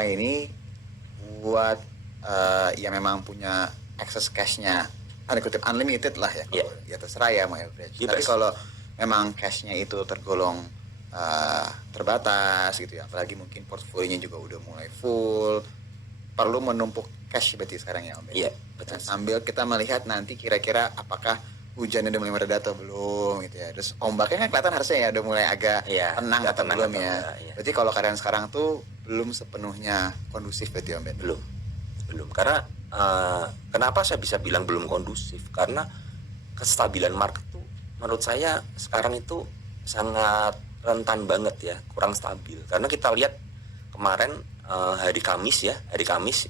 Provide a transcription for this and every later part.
WiFi ini buat yang memang punya access cache-nya tanda kutip unlimited lah ya. Iya. Ya terserah ya mau average. Bebas. Tapi kalau memang cache-nya itu tergolong terbatas gitu ya, apalagi mungkin portfolionya juga udah mulai full, perlu menumpuk cache berarti sekarang ya Om Ben. Iya, betul. Nah, sambil kita melihat nanti kira-kira apakah hujannya udah mulai mereda atau belum gitu ya. Terus ombaknya kan kelihatan harusnya ya udah mulai agak Iya, tenang udah atau tenang belum atau ya. enggak, iya. Berarti kalau keadaan sekarang tuh belum sepenuhnya kondusif berarti Om Ben. Belum. Karena kenapa saya bisa bilang belum kondusif? Karena kestabilan market tuh menurut saya sekarang itu sangat rentan banget ya, kurang stabil. Karena kita lihat kemarin hari Kamis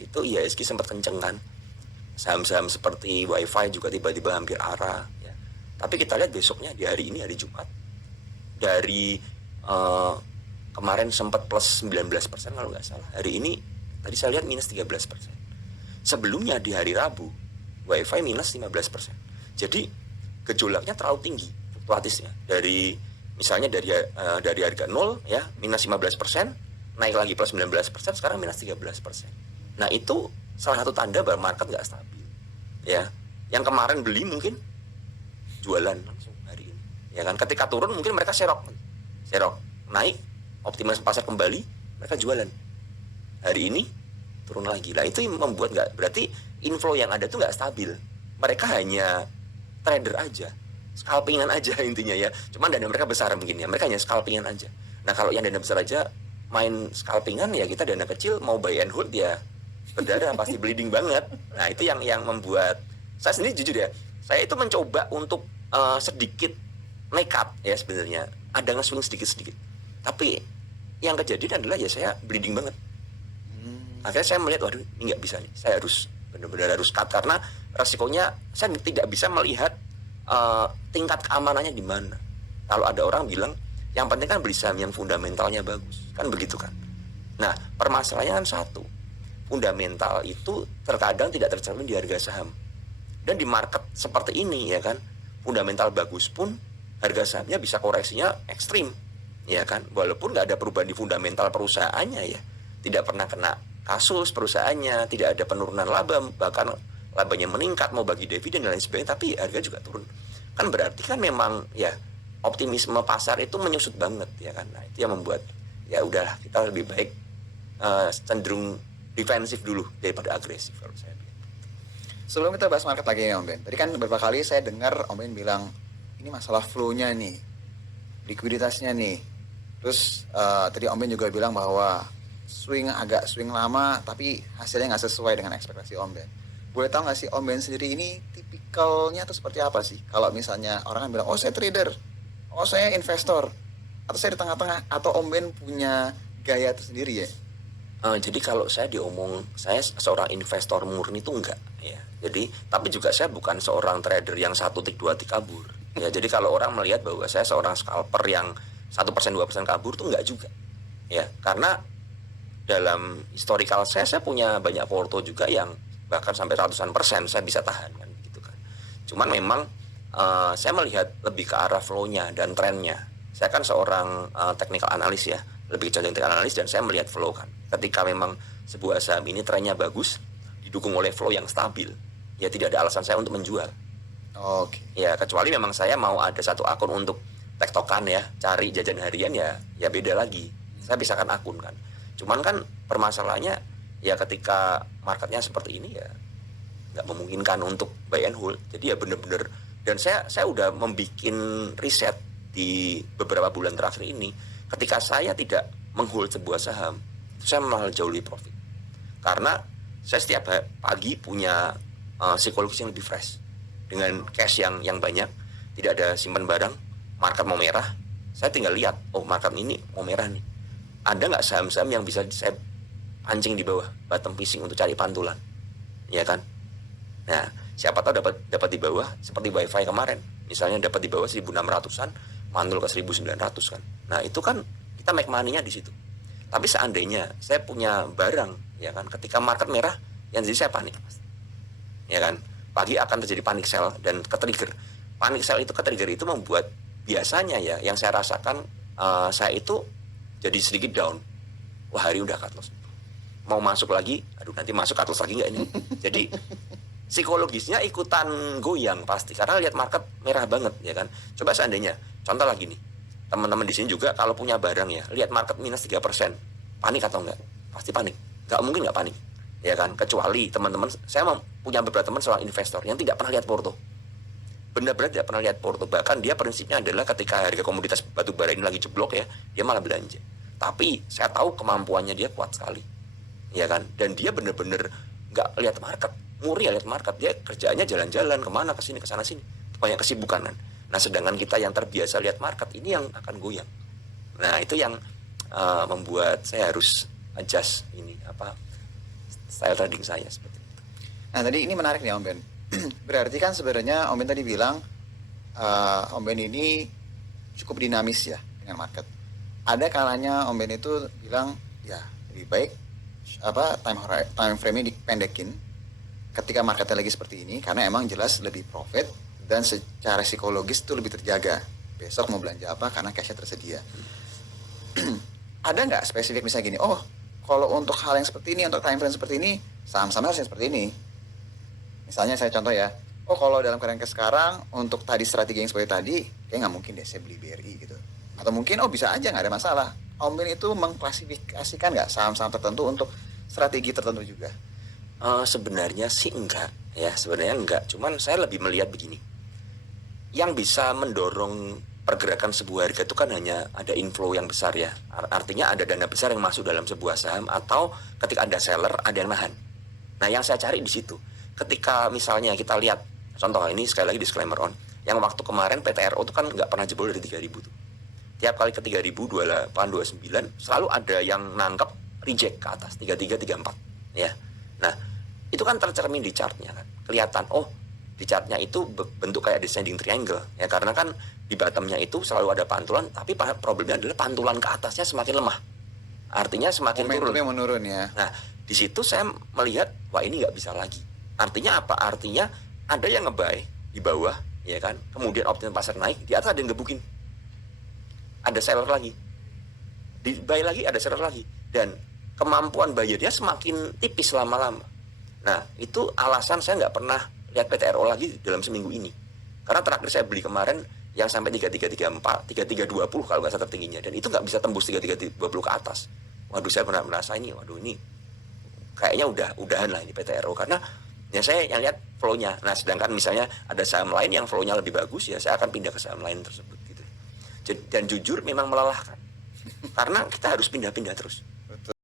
itu IHSG sempat kenceng kan. Saham-saham seperti WiFi juga tiba-tiba hampir arah ya. Tapi kita lihat besoknya di hari ini, hari Jumat, dari kemarin sempat plus 19% kalau nggak salah. Hari ini tadi saya lihat minus 13%. Sebelumnya di hari Rabu WiFi minus 15%. Jadi gejolaknya terlalu tinggi fluktuatisnya. Misalnya dari harga 0 ya minus 15%, naik lagi plus 19%, sekarang minus 13%. Nah itu salah satu tanda bahwa market nggak stabil ya. Yang kemarin beli mungkin jualan langsung hari ini ya kan. Ketika turun mungkin mereka serok, naik optimisme pasar kembali, mereka jualan. Hari ini turun lagi. Nah itu yang membuat nggak, berarti inflow yang ada tuh nggak stabil. Mereka hanya trader aja, scalpingan aja intinya ya. Cuman dana mereka besar mungkin ya, mereka hanya scalpingan aja. Nah kalau yang dana besar aja main scalpingan ya, kita dana kecil mau buy and hold ya berdarah pasti bleeding banget. Nah itu yang membuat saya sendiri jujur ya, saya itu mencoba untuk sedikit nekat ya sebenarnya, ada nge-swing sedikit. Tapi yang kejadian adalah ya saya bleeding banget. Akhirnya saya melihat, waduh ini nggak bisa nih, saya harus benar-benar harus cut, karena resikonya saya tidak bisa melihat tingkat keamanannya di mana. Kalau ada orang bilang yang penting kan beli saham yang fundamentalnya bagus, kan begitu kan. Nah permasalahannya kan satu, fundamental itu terkadang tidak tercermin di harga saham. Dan di market seperti ini ya kan, fundamental bagus pun harga sahamnya bisa koreksinya ekstrim ya kan. Walaupun nggak ada perubahan di fundamental perusahaannya ya, tidak pernah kena kasus perusahaannya, tidak ada penurunan laba, bahkan labanya meningkat, mau bagi dividen dan lain sebagainya, tapi harga juga turun. Kan berarti kan memang ya optimisme pasar itu menyusut banget ya kan. Nah itu yang membuat ya udahlah, kita lebih baik cenderung defensif dulu daripada agresif kalau saya bilang. Sebelum kita bahas market lagi ya Om Ben, tadi kan beberapa kali saya dengar Om Ben bilang ini masalah flow-nya nih, likuiditasnya nih. Terus tadi Om Ben juga bilang bahwa agak swing lama tapi hasilnya nggak sesuai dengan ekspektasi Om Ben. Boleh tahu nggak sih Om Ben sendiri ini tipikalnya tuh seperti apa sih? Kalau misalnya orang kan bilang, oh saya trader, oh saya investor, atau saya di tengah-tengah, atau Om Ben punya gaya tersendiri ya? Jadi kalau saya saya seorang investor murni itu enggak ya. Jadi tapi juga saya bukan seorang trader yang 1 tik 2 tik kabur. Ya jadi kalau orang melihat bahwa saya seorang scalper yang 1% 2% kabur tuh enggak juga. Ya, karena dalam historical saya punya banyak porto juga yang bahkan sampai ratusan persen saya bisa tahan kan gitu kan. Cuman memang saya melihat lebih ke arah flow-nya dan trennya. Saya kan seorang technical analyst ya, lebih condong technical analyst, dan saya melihat flow kan. Ketika memang sebuah saham ini trennya bagus, didukung oleh flow yang stabil, ya tidak ada alasan saya untuk menjual. Oke. Ya kecuali memang saya mau ada satu akun untuk tektokan ya, cari jajan harian ya beda lagi. Saya pisahkan akun kan. Cuman kan permasalahannya ya ketika marketnya seperti ini ya nggak memungkinkan untuk buy and hold. Jadi ya bener-bener, dan saya udah membikin riset di beberapa bulan terakhir ini, ketika saya tidak menghold sebuah saham, saya malah jauh lebih profit. Karena saya setiap pagi punya psikologis yang lebih fresh, dengan cash yang banyak, tidak ada simpan barang, market mau merah, saya tinggal lihat, oh market ini mau merah nih, ada nggak saham-saham yang bisa saya pancing di bawah, bottom fishing untuk cari pantulan, ya kan? Nah, siapa tahu dapat di bawah, seperti WiFi kemarin, misalnya dapat di bawah 1.600-an, mantul ke 1.900 kan. Nah itu kan kita make money-nya di situ. Tapi seandainya saya punya barang, ya kan, ketika market merah, yang jadi saya panik, ya kan, pagi akan terjadi panic sell dan ke-trigger. Panic sell itu ke-trigger itu membuat biasanya ya, yang saya rasakan saya itu jadi sedikit down. Wah hari udah cut loss. mau masuk lagi, aduh nanti masuk atas lagi nggak ini. Jadi psikologisnya ikutan goyang pasti karena lihat market merah banget ya kan. Coba seandainya contoh lagi nih, teman-teman di sini juga kalau punya barang ya, lihat market minus 3%, panik atau enggak? Pasti panik. Nggak mungkin nggak panik. Ya kan, kecuali teman-teman, saya punya beberapa teman seorang investor yang tidak pernah lihat porto. Benar-benar tidak pernah lihat porto. Bahkan dia prinsipnya adalah ketika harga komoditas batu bara ini lagi jeblok ya, dia malah belanja. Tapi saya tahu kemampuannya dia kuat sekali. Ya kan, dan dia benar-benar nggak lihat market, murni lihat market, dia kerjaannya jalan-jalan kemana, ke sini, ke sana sini, banyak kesibukan kan. Nah sedangkan kita yang terbiasa lihat market ini yang akan goyang. Nah itu yang membuat saya harus adjust ini style trading saya seperti itu. Nah tadi ini menarik nih Om Ben. Berarti kan sebenarnya Om Ben tadi bilang Om Ben ini cukup dinamis ya dengan market. Ada kalanya Om Ben itu bilang ya lebih baik time frame-nya dipendekin ketika marketnya lagi seperti ini karena emang jelas lebih profit dan secara psikologis itu lebih terjaga. Besok mau belanja apa karena cashnya tersedia. Ada nggak spesifik misalnya gini, oh kalau untuk hal yang seperti ini, untuk time frame seperti ini, saham-sahamnya harusnya seperti ini. Misalnya saya contoh ya, oh kalau dalam keadaan kayak sekarang, untuk tadi strategi yang seperti tadi, kayak nggak mungkin deh saya beli BRI gitu. Atau mungkin, oh bisa aja nggak ada masalah. Om Ben itu mengklasifikasikan nggak saham-saham tertentu untuk strategi tertentu juga? Sebenarnya sih enggak, ya sebenarnya enggak. Cuman saya lebih melihat begini, yang bisa mendorong pergerakan sebuah harga itu kan hanya ada inflow yang besar ya. Artinya ada dana besar yang masuk dalam sebuah saham atau ketika ada seller ada yang nahan. Nah yang saya cari di situ. Ketika misalnya kita lihat contoh ini sekali lagi disclaimer on. Yang waktu kemarin PTRO itu kan nggak pernah jebol dari 3.000 tuh. Tiap kali ke 3.000, 28, 29 selalu ada yang nangkep reject ke atas 33, 34 ya. Nah itu kan tercermin di chartnya kan. Kelihatan oh di chartnya itu bentuk kayak descending triangle ya karena kan di bottomnya itu selalu ada pantulan tapi problemnya adalah pantulan ke atasnya semakin lemah artinya semakin turun. Momentumnya menurun ya. Nah di situ saya melihat wah ini nggak bisa lagi. Artinya apa? Artinya ada yang nge-buy di bawah ya kan kemudian optimisme pasar naik di atas ada yang gebukin, ada seller lagi, di buy lagi ada seller lagi dan kemampuan bayarnya semakin tipis lama-lama. Nah itu alasan saya nggak pernah lihat PTRO lagi dalam seminggu ini. Karena terakhir saya beli kemarin yang sampai 3334, 3320 kalau nggak salah tertingginya. Dan itu nggak bisa tembus 3320 ke atas. Waduh saya pernah merasa ini, waduh ini kayaknya udahan lah ini PTRO. Karena ya saya yang lihat flow-nya. Nah sedangkan misalnya ada saham lain yang flow-nya lebih bagus ya saya akan pindah ke saham lain tersebut gitu. Dan jujur memang melelahkan. Karena kita harus pindah-pindah terus.